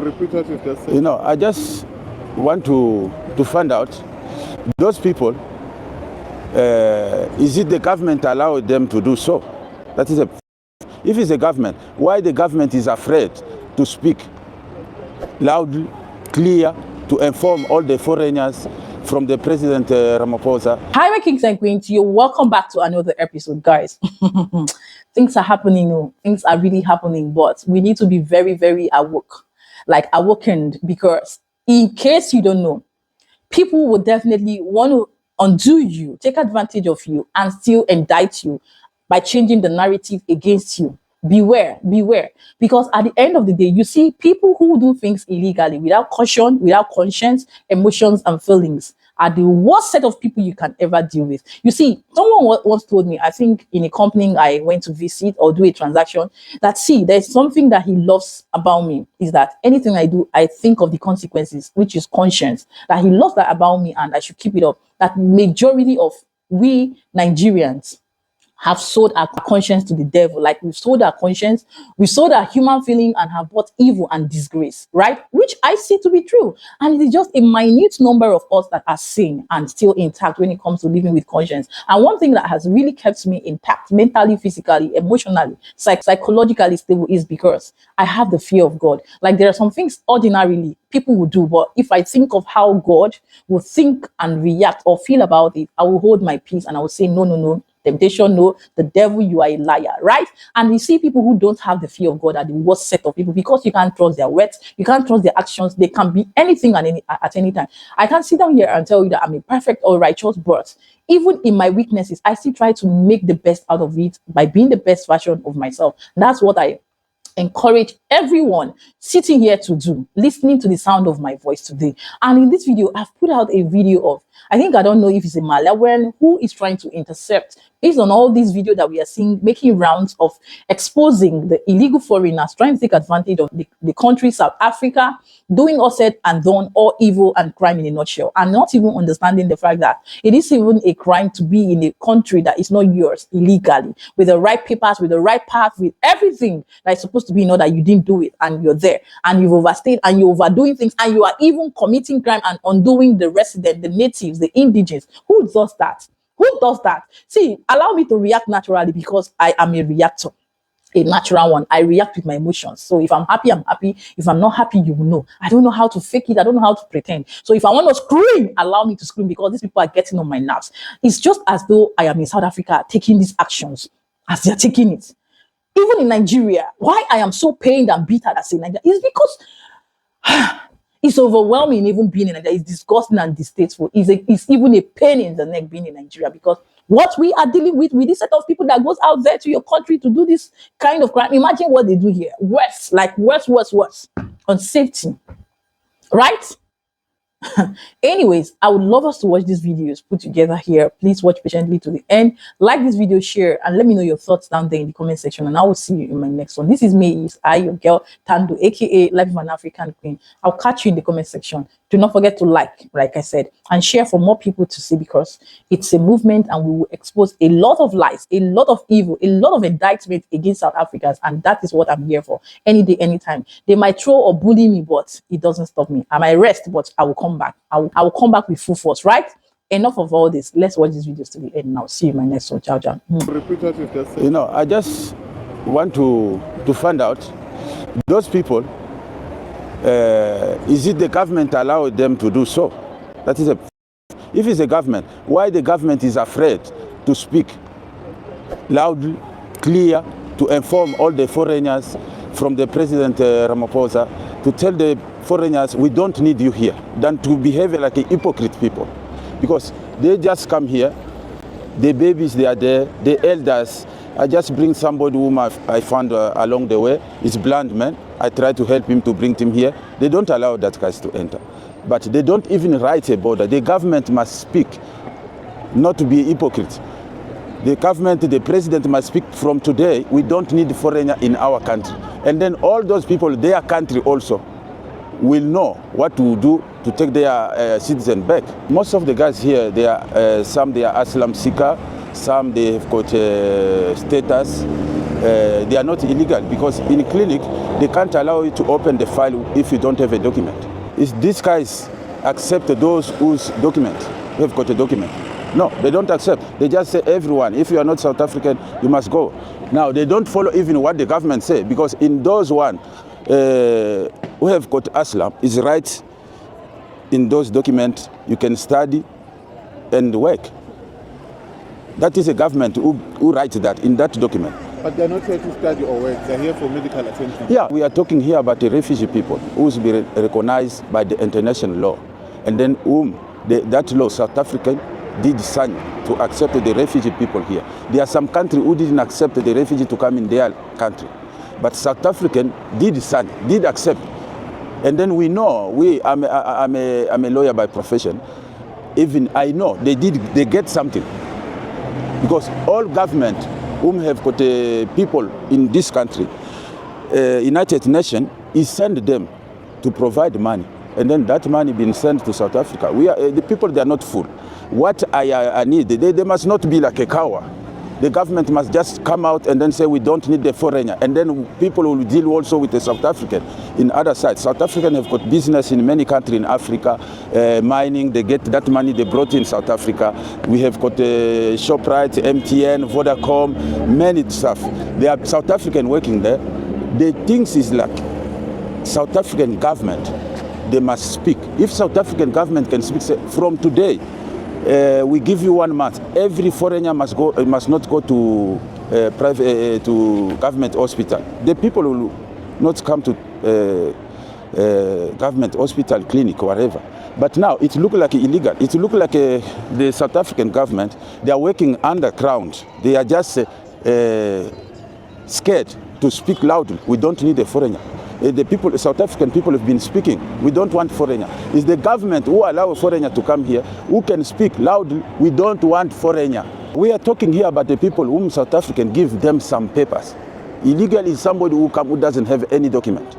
You know, I just want to find out those people, is it the government allowed them to do so? That is if it's the government, why the government is afraid to speak loudly, clear, to inform all the foreigners from the President Ramaphosa. Hi, my kings and queens. You're welcome back to another episode, guys. Things are happening. Things are really happening, but we need to be very, very awakened, because in case you don't know, people will definitely want to undo you, take advantage of you, and still indict you by changing the narrative against you. Beware, because at the end of the day, you see people who do things illegally without caution, without conscience, emotions, and feelings are the worst set of people you can ever deal with. You see, someone once told me, I think in a company I went to visit or do a transaction, that see, there's something that he loves about me, is that anything I do, I think of the consequences, which is conscience. That he loves that about me and I should keep it up. That majority of we Nigerians have sold our conscience to the devil. Like, we've sold our conscience, we sold our human feeling, and have bought evil and disgrace, right? Which I see to be true. And it is just a minute number of us that are sane and still intact when it comes to living with conscience. And one thing that has really kept me intact, mentally, physically, emotionally, psychologically stable, is because I have the fear of God. Like, there are some things ordinarily people will do, but if I think of how God will think and react or feel about it, I will hold my peace and I will say, no, temptation, no, the devil, you are a liar, right? And you see people who don't have the fear of God are the worst set of people, because you can't trust their words, you can't trust their actions. They can be anything at any time. I can't sit down here and tell you that I'm a perfect or righteous, but even in my weaknesses, I still try to make the best out of it by being the best version of myself. That's what I encourage everyone sitting here to do, listening to the sound of my voice today. And in this video, I've put out a video of, I don't know if it's a Malawan who is trying to intercept, based on all these videos that we are seeing making rounds of exposing the illegal foreigners trying to take advantage of the country South Africa, doing all said and done, all evil and crime in a nutshell, and not even understanding the fact that it is even a crime to be in a country that is not yours illegally, with the right papers, with the right path, with everything that is supposed to be in order. You didn't do it, and you're there, and you've overstayed, and you're overdoing things, and you are even committing crime and undoing the resident, the natives, the indigenous. Who does that? Who does that? See, allow me to react naturally, because I am a reactor, a natural one. I react with my emotions. So if I'm happy, I'm happy. If I'm not happy, you will know. I don't know how to fake it. I don't know how to pretend. So if I want to scream, allow me to scream, because these people are getting on my nerves. It's just as though I am in South Africa taking these actions as they're taking it. Even in Nigeria, why I am so pained and bitter as a Nigerian is because it's overwhelming. Even being in Nigeria is disgusting and distasteful. It's even a pain in the neck being in Nigeria, because what we are dealing with this set of people that goes out there to your country to do this kind of crime. Imagine what they do here. Worse on safety, right? Anyways, I would love us to watch these videos put together here. Please watch patiently to the end. Like this video, share, and let me know your thoughts down there in the comment section, and I will see you in my next one. This is me, your girl Tando, aka Life of an African Queen. I'll catch you in the comment section. Do not forget to like I said, and share for more people to see, because it's a movement and we will expose a lot of lies, a lot of evil, a lot of indictment against South Africans, and that is what I'm here for. Any day, anytime. They might throw or bully me, but it doesn't stop me. I might rest, but I will come back. I will come back with full force, right? Enough of all this. Let's watch these videos to the end now. See you in my next one. Ciao, ciao. You know, I just want to find out those people, is it the government allowed them to do so? That is if it's the government, why the government is afraid to speak loudly, clear, to inform all the foreigners from the President Ramaphosa, to tell the foreigners, we don't need you here, than to behave like a hypocrite people. Because they just come here, the babies, they are there, the elders. I just bring somebody whom I found along the way. It's blind man. I try to help him to bring him here. They don't allow that guys to enter. But they don't even write a border. The government must speak, not to be a hypocrite. The government, the president must speak from today. We don't need foreigner in our country. And then all those people, their country also, will know what to do to take their citizen back. Most of the guys here, they are some they are asylum seeker, some they have got status, they are not illegal, because in clinic they can't allow you to open the file if you don't have a document. Is these guys accept those whose document have got a document? No, they don't accept. They just say everyone, if you are not South African, you must go. Now they don't follow even what the government say, because in those one who have got asylum is right in those documents. You can study and work. That is a government who writes that in that document. But they're not here to study or work, they're here for medical attention. Yeah, we are talking here about the refugee people who's been recognized by the international law, and then whom that law, South African, did sign to accept the refugee people here. There are some countries who didn't accept the refugee to come in their country, but South African did sign, did accept. And then we know, I'm a lawyer by profession, even I know they get something, because all government whom have got people in this country, United Nations is send them to provide money, and then that money being sent to South Africa. We are the people, they are not full. What I need, they must not be like a coward. The government must just come out and then say we don't need the foreigner, and then people will deal also with the South African in other sides. South African have got business in many countries in Africa, mining, they get that money they brought in South Africa. We have got ShopRite, MTN, Vodacom, many stuff. They are South African working there. The things is like South African government, they must speak. If South African government can speak, say, from today, we give you 1 month. Every foreigner must not go to to government hospital. The people will not come to government hospital, clinic, or whatever. But now it looks like illegal. It looks like the South African government, they are working underground. They are just scared to speak loudly. We don't need a foreigner. The people, South African people have been speaking. We don't want foreigner. It's the government who allow a foreigner to come here, who can speak loudly. We don't want foreigner. We are talking here about the people whom South African give them some papers. Illegal is somebody who doesn't have any document.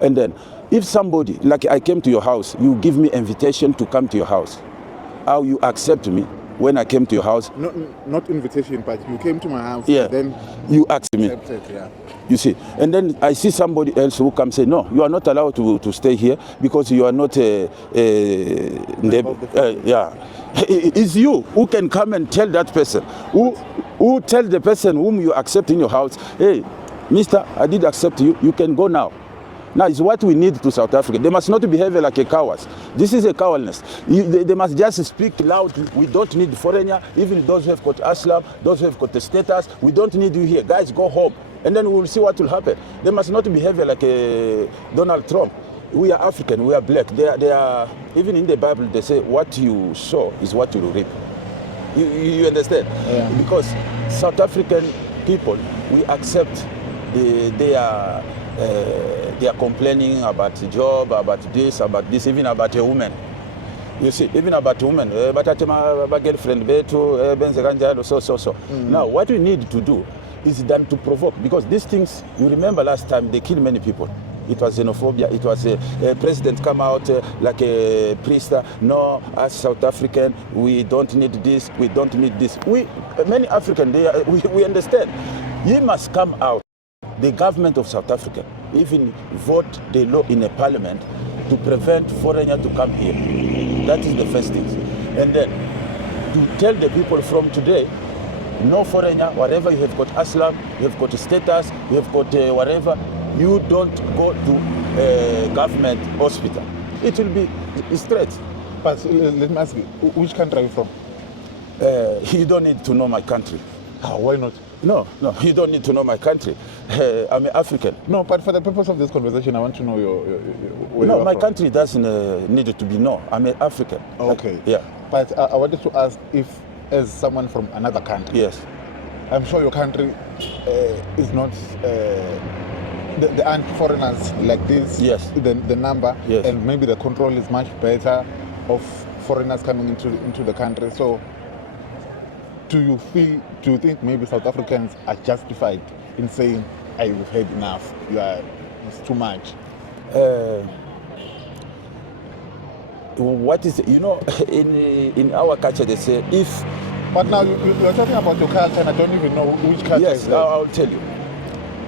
And then, if somebody, like I came to your house, you give me invitation to come to your house. How you accept me when I came to your house? Not invitation, but you came to my house. Yeah. And then you asked me. Accepted, yeah. You see, and then I see somebody else who comes say, no, you are not allowed to stay here because you are not yeah. It's you who can come and tell that person, who tell the person whom you accept in your house, hey, mister, I did accept you, you can go now. Now, it's what we need to South Africa. They must not behave like a cowards. This is a cowardness. They must just speak loudly. We don't need foreigner, even those who have got asylum, those who have got the status. We don't need you here. Guys, go home. And then we will see what will happen. They must not behave like a Donald Trump. We are African, we are black. They are, even in the Bible, they say what you sow is what you will reap. You understand? Yeah. Because South African people, we accept they are complaining about the job, about this, even about a woman. You see, even about women, but my girlfriend, so. Now, what we need to do is done to provoke, because these things, you remember last time they killed many people. It was xenophobia. It was a president come out like a priest. No, as South African, we don't need this. We don't need this. Many African, we understand. He must come out. The government of South Africa even vote the law in a parliament to prevent foreigners to come here. That is the first thing. And then to tell the people from today, no foreigner, whatever you have got asylum, you have got status, you have got whatever, you don't go to government hospital. It will be straight. But let me ask you, which country are you from? You don't need to know my country. Why not? No, you don't need to know my country. I'm an African. No, but for the purpose of this conversation, I want to know where no, you are my from. country doesn't need to be known. I'm an African. Okay. Yeah. But I wanted to ask if, as someone from another country, yes, I'm sure your country is not, there aren't foreigners like this, yes, the number, yes, and maybe the control is much better of foreigners coming into the country. So do you think maybe South Africans are justified in saying, we've had enough, it's too much? What is, in our culture they say if... But now you're talking about your culture and I don't even know which culture yes, is that. I'll tell you.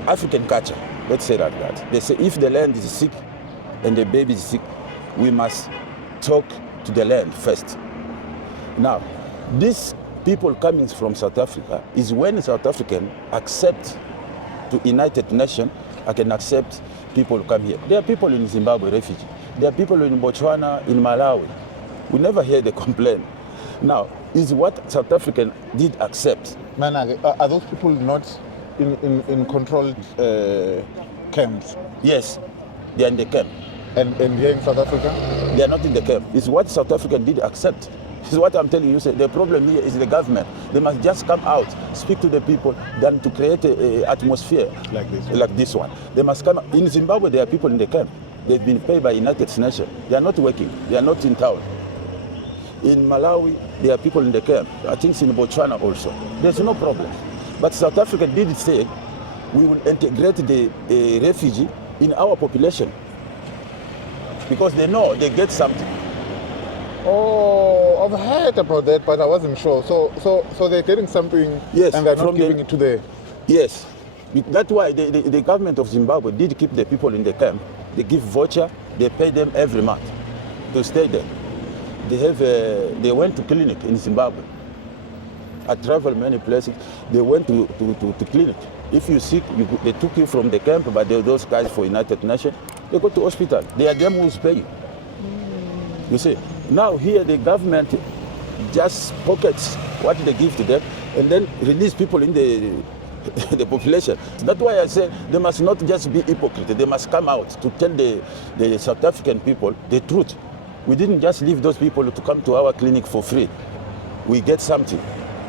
African culture, let's say like that. They say if the land is sick and the baby is sick, we must talk to the land first. Now, these people coming from South Africa is when South African accept to United Nations, I can accept people who come here. There are people in Zimbabwe, refugee. There are people in Botswana, in Malawi. We never hear the complaint. Now, is what South African did accept. Manage, are those people not in controlled camps? Yes, they are in the camp. And here in South Africa? They are not in the camp. It's what South African did accept. This is what I'm telling you. The problem here is the government. They must just come out, speak to the people, than to create an atmosphere like this one. They must come. In Zimbabwe, there are people in the camp. They've been paid by United Nations. They are not working. They are not in town. In Malawi, there are people in the camp. I think in Botswana also. There's no problem. But South Africa did say, we will integrate the refugee in our population. Because they know they get something. Oh, I've heard about that, but I wasn't sure. So they're getting something, yes, and they're not giving it to the... Yes. That's why the government of Zimbabwe did keep the people in the camp. They give voucher, they pay them every month to stay there. They went to clinic in Zimbabwe. I traveled many places. They went to clinic. If you're sick, they took you from the camp, but those guys for United Nations, they go to hospital. They are them who's paying. You see, now here the government just pockets what they give to them and then release people in the population. That's why I say they must not just be hypocrite. They must come out to tell the South African people the truth. We didn't just leave those people to come to our clinic for free. We get something.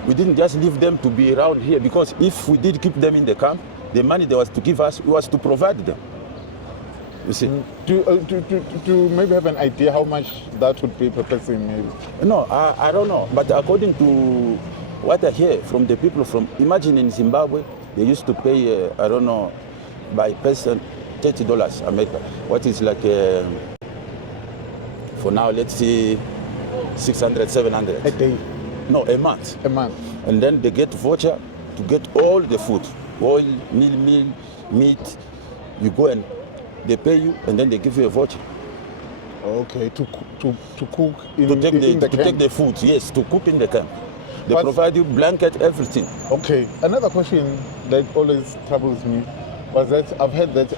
We didn't just leave them to be around here, because if we did keep them in the camp, the money they was to give us was to provide them. You see? To maybe have an idea how much that would be per person maybe? No, I don't know. But according to what I hear from the people from, imagine in Zimbabwe, they used to pay, I don't know, by person, $30 America. What is like, for now, let's say 600, 700. A day? No, a month. A month. And then they get voucher to get all the food, oil, meal, meat. You go and they pay you, and then they give you a voucher. Okay, to cook in to take the camp. Take the food, yes, to cook in the camp. They provide you blanket, everything. Okay, another question that always troubles me was that I've heard that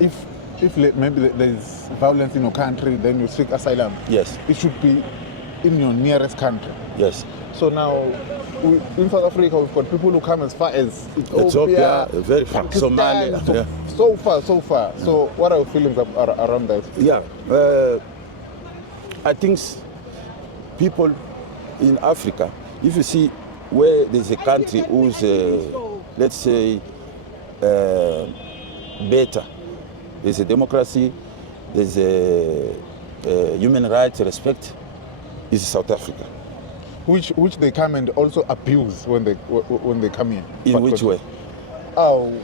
if maybe there's violence in your country, then you seek asylum. Yes. It should be in your nearest country. Yes. So now, in South Africa, we've got people who come as far as Ethiopia, very far, Somalia. So far. So what are your feelings around that? Yeah, I think people in Africa, if you see where there's a country who's, let's say, better, there's a democracy, there's a human rights respect, is South Africa. Which they come and also abuse when they come here. In which way? Oh,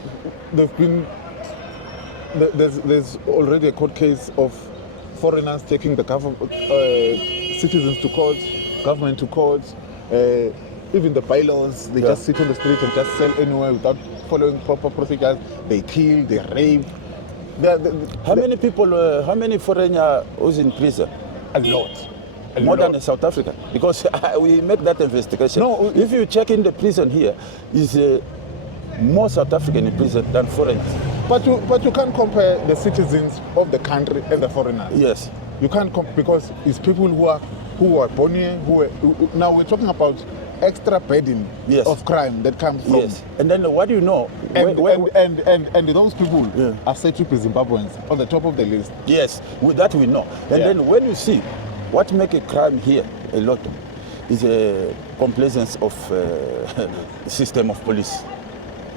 there's already a court case of foreigners taking the citizens to court, government to court. Even the bylaws, they just sit on the street and just sell anywhere without following proper procedures. They kill, they rape. How many people? How many foreigners was in prison? A lot. More than in South Africa, because we make that investigation. No, if you check in the prison here, is more South African in prison than foreigners. But you can't compare the citizens of the country and the foreigners. Yes. You can't because it's people who are born here. Now we're talking about extra burden of crime that comes from. Yes. And then what do you know? And those people are said to be Zimbabweans on the top of the list. Yes, that we know. And then when you see what makes a crime here a lot is a complaisance of system of police.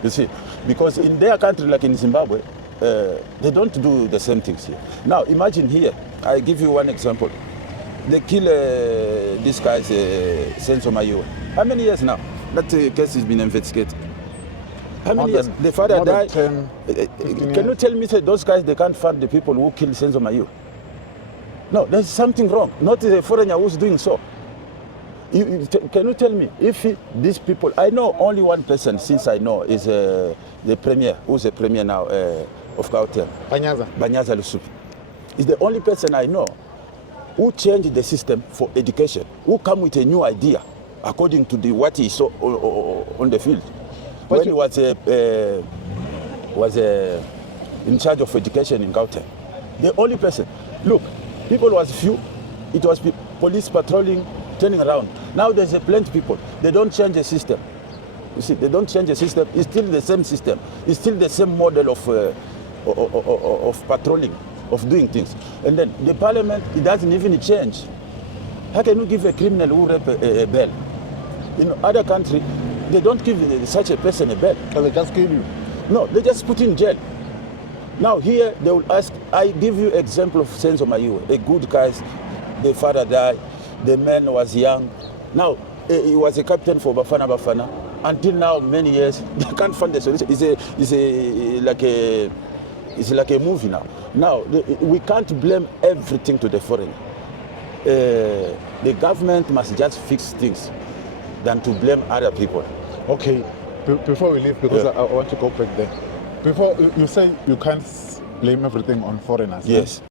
You see, because in their country, like in Zimbabwe, they don't do the same things here. Now, imagine here, I give you one example. They kill this guy's Senzo Mayo. How many years now? That case has been investigated. How many years? The father died. 10, can you tell me that those guys, they can't find the people who killed Senzo Mayo? No, there's something wrong. Not the foreigner who's doing so. Can you tell me if these people? I know only one person since I know is the premier. Who's the premier now of Gauteng? Banyaza Lusupi. Is the only person I know who changed the system for education, who come with a new idea according to what he saw on the field. But when he was in charge of education in Gauteng, the only person. Look, people was few. It was police patrolling, turning around. Now there's plenty of people. They don't change the system. You see, they don't change the system. It's still the same system. It's still the same model of patrolling, of doing things. And then the parliament, it doesn't even change. How can you give a criminal who rape a bail? In other countries, they don't give such a person a bail. So they just kill you? No, they just put in jail. Now here, they will ask, I give you example of Senzo Mayuwe, a good guy, the father died, the man was young. Now, he was a captain for Bafana. Until now, many years, they can't find the solution. It's like a movie now. Now, we can't blame everything to the foreigner. The government must just fix things than to blame other people. Okay, before we leave, because I want to go back there. Before, you say you can't blame everything on foreigners. Yes.